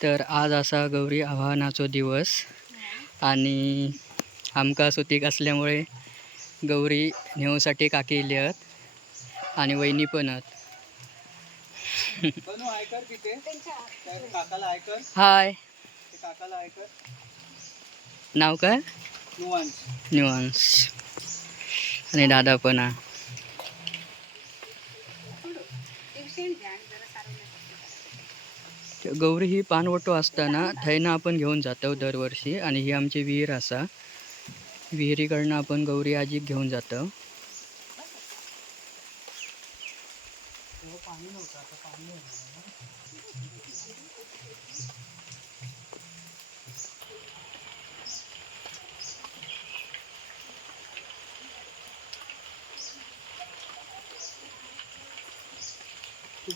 तर आज असा गौरी आव्हानाचो दिवस आणि आमका सुतीक असल्यामुळे गौरी नेऊसाठी काकी येयली आहेत आणि वहिनी पण आहेत हाय नाव काय? नुवांस निवांस आणि दादा पण आहे गौरी ही पानवटो असताना थैना आपण घेऊन जातो दरवर्षी आणि ही आमची विहीर असा. विहिरीकडनं आपण गौरी आजी घेऊन जातो.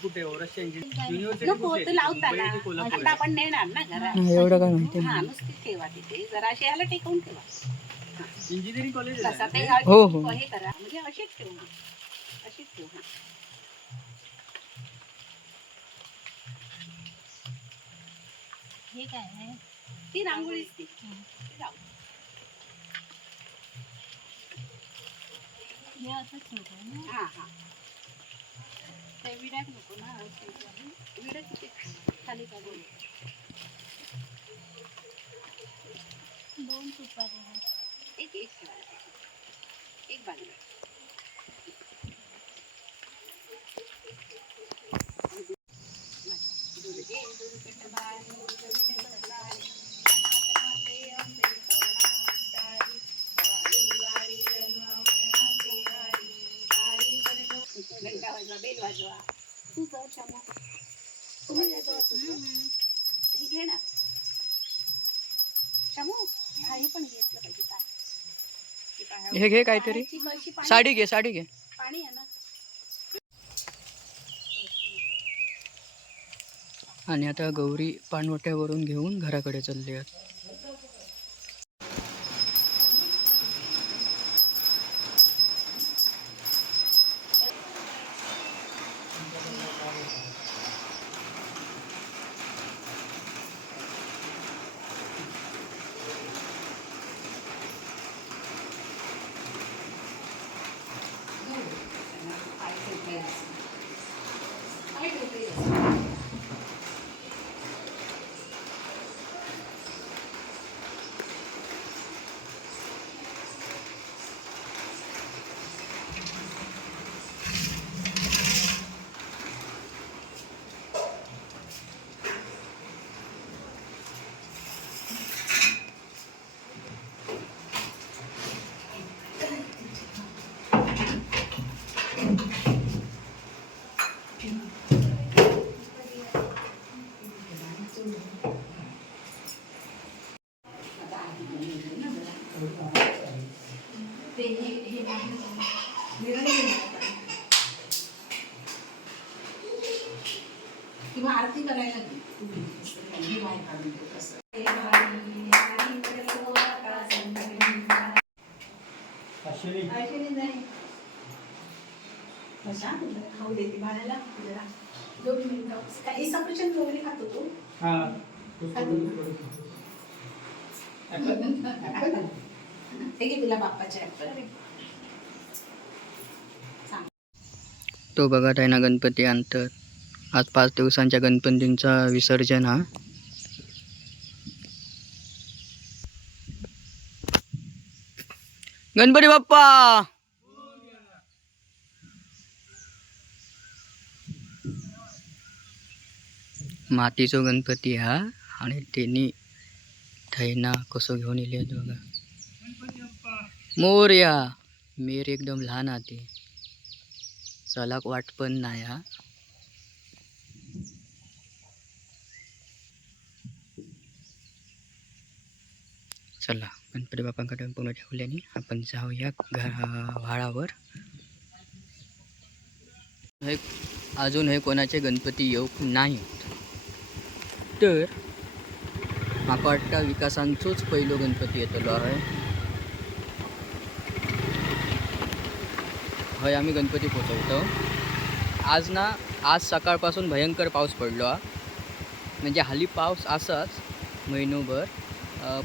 कुठे ओरसच्या नको युनिव्हर्सिटी तो कुठे लावताना मुंबई की कोल्हापूर आता आपण नेणार ना घरात. एवढं काय हा नुसती ठेवा तिथे. जरा अशी याला टेकवून ठेवा. इंजिनिअरिंग कॉलेज तसा ते हो, हो. हे करा. म्हणजे अशीच ठेवू. ना अशीच ठेवू. हा हे काय आहे? ती रांगोळीच ती. ती रांगोळी. हे असंच ठेवतो ना? हा हा. ते विड्यात नको ना विड्यात किती खाली का दोन? दोन सुपारी. एक एक एक बाजूला घंटा वाजवा बेल वाजवा तू कर शमू तुम्ही वाजवा. हम्म. हे घे ना शमू हा हे पण घेतलं पाहिजे ताट. ते काय- हे घे काहीतरी साडी घे साडी घे पाणी आहे ना आणि आता गौरी पानवट्यावरून घेऊन घराकडे चालली आहेत किंवा आरती करायला. हे बाहेर काढून ठेव तसं. कशा? खाऊ देते बाळाला जरा. दोन मिनिटं. काही सफरचंद वगैरे खातो तू हे घे तुला बाप्पाचे तो बघा ना गणपती आणतात. आज पाच दिवसांच्या गणपतींचा विसर्जन हा. गणपती बाप्पा! मातीचो गणपती हा. आणि त्यांनी थैना कसो घेऊन येले बघा. मोर्या. मेर एकदम लहान आती चलाक वाट पण नाही हा. चला गणपती बापांकडे पूर्ण ठेवल्याने आपण जाऊया घरा व्हाळावर. हे अजून हे कोणाचे गणपती येऊक नाहीत. तर म्हाका वाटता विकासांचोच पहिलो गणपती येतलो आहे. हय आम्ही गणपती पोचवतो. आज ना आज सकाळपासून भयंकर पाऊस पडलो हा. म्हणजे हाली पाऊस असाच महिनोभर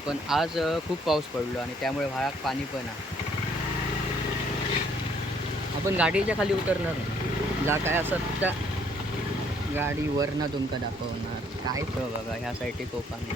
पण आज खूप पाऊस पडलो आणि त्यामुळे व्हाळात पाणी पण आहे. आपण गाडीच्या खाली उतरणार जा काय असत त्या गाडीवरनं तुमका दाखवणार. काय बघा ह्या साईडे कोपाने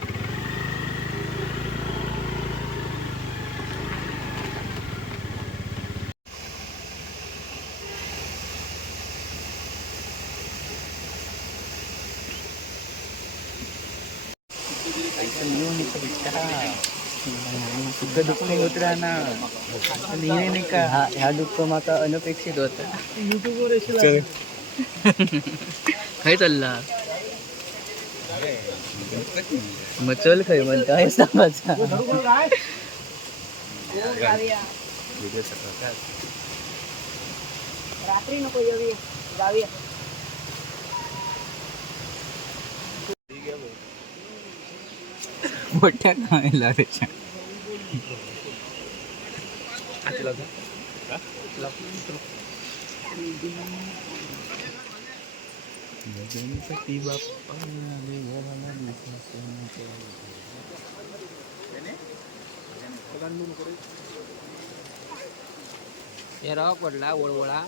सुद्धा दुःख होत राहणार ह्या ह्या दुःख माका अनपेक्षित होतं युट्यूबवर खय चालला मग चल खय म्हणता हे सांगायचा. रात्री नको येऊया जाऊया. मोठ्या खायला त्याच्या गणपती बाप्पा येरावा पडला वळवळा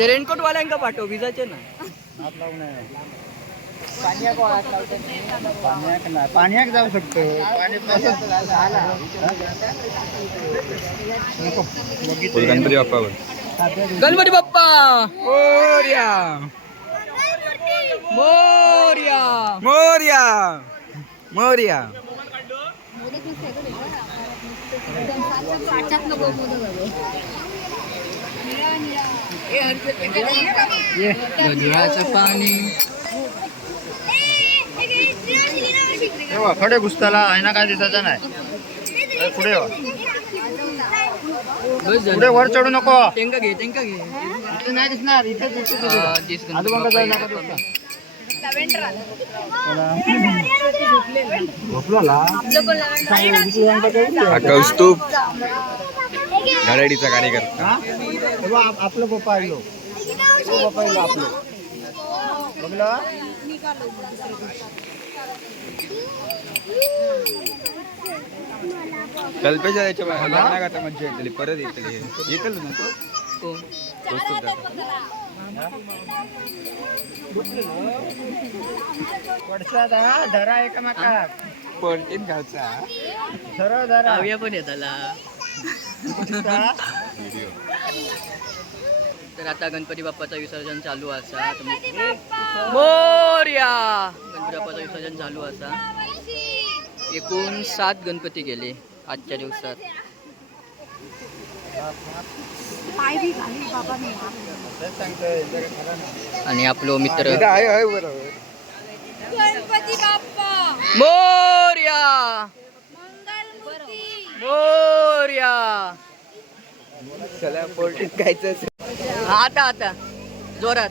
ते रेनकोट वाल्यांका पाठव विजाचे ना. पाण्याक जाऊ शकतो. गणपती बाप्पा गणपती बाप्पा! मोर्या! मोर्या! मोर्या! मोर्या! गजराचं पाणी खडे घुसताला आहे काय दिसायचं नाही. पुढे पुढे वर चढू नको. घे घे. इथे नाही दिसणार इथे कौस्तुभ. गडाडीचा कार्यकर्ता. आपलं पप्पा आलो पप्पा आलो आपलं. बघला? कल्पेशा याच्या लग्नात आता मज्जा येतली परत येतली. येतल ना तो? पडसाद हा? धरा एकमेका पलटीन घालचा. सरळ धरा. काव्या पण येताला. तर आता गणपती बाप्पाचं विसर्जन चालू असा. तुम्ही मोर्या! गणपती बाप्पाचं विसर्जन चालू असा. एकूण सात गणपती गेले आजच्या दिवसात. आणि आपलो मित्र मोर्या! मोर्या! चला पोल्ट्रीत खायचं आता आता. जोरात.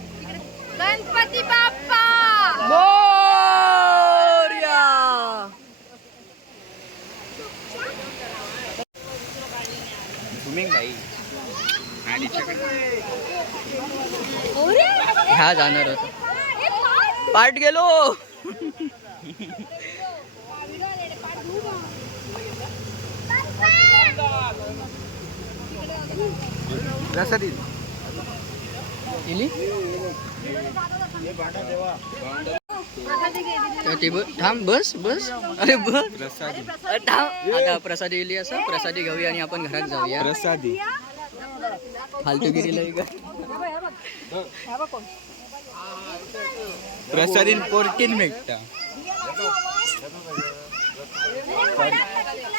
गणपती बाप्पा! मोर्या! स्विमिंग ह्या जाणार होता. पाठ गेलो. ब- थांब बस बस अरे बस प्रसादी अरे थांब आता प्रसादी गेली असं प्रसादी घेऊया आणि आपण घरात जाऊया प्रसादी फालतूगिरीला का प्रसादी फोर्टीन भेटता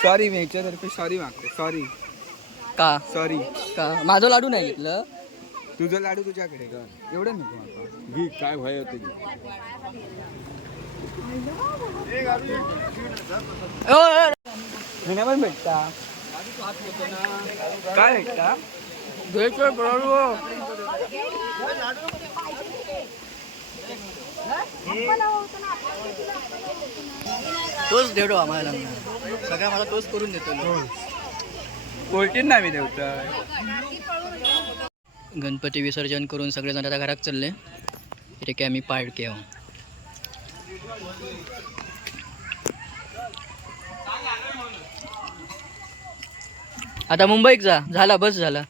सॉरी मी याच्यातर्फे सॉरी मागते सॉरी का? सॉरी का? माझं लाडू नाही घेतलं. तुझं लाडू तुझ्याकडे का? एवढं नको घी काय भय होतं पण भेटता? काय भेटता? घ्यायचं तोच देतो आम्हाला सगळ्या मला तोच करून देतो. फोर्टीन नाही मी गणपती विसर्जन करून सगळेजण आता घरात चालले. इथे काय आम्ही पार्ट केव आता मुंबईत जा. झाला बस झाला.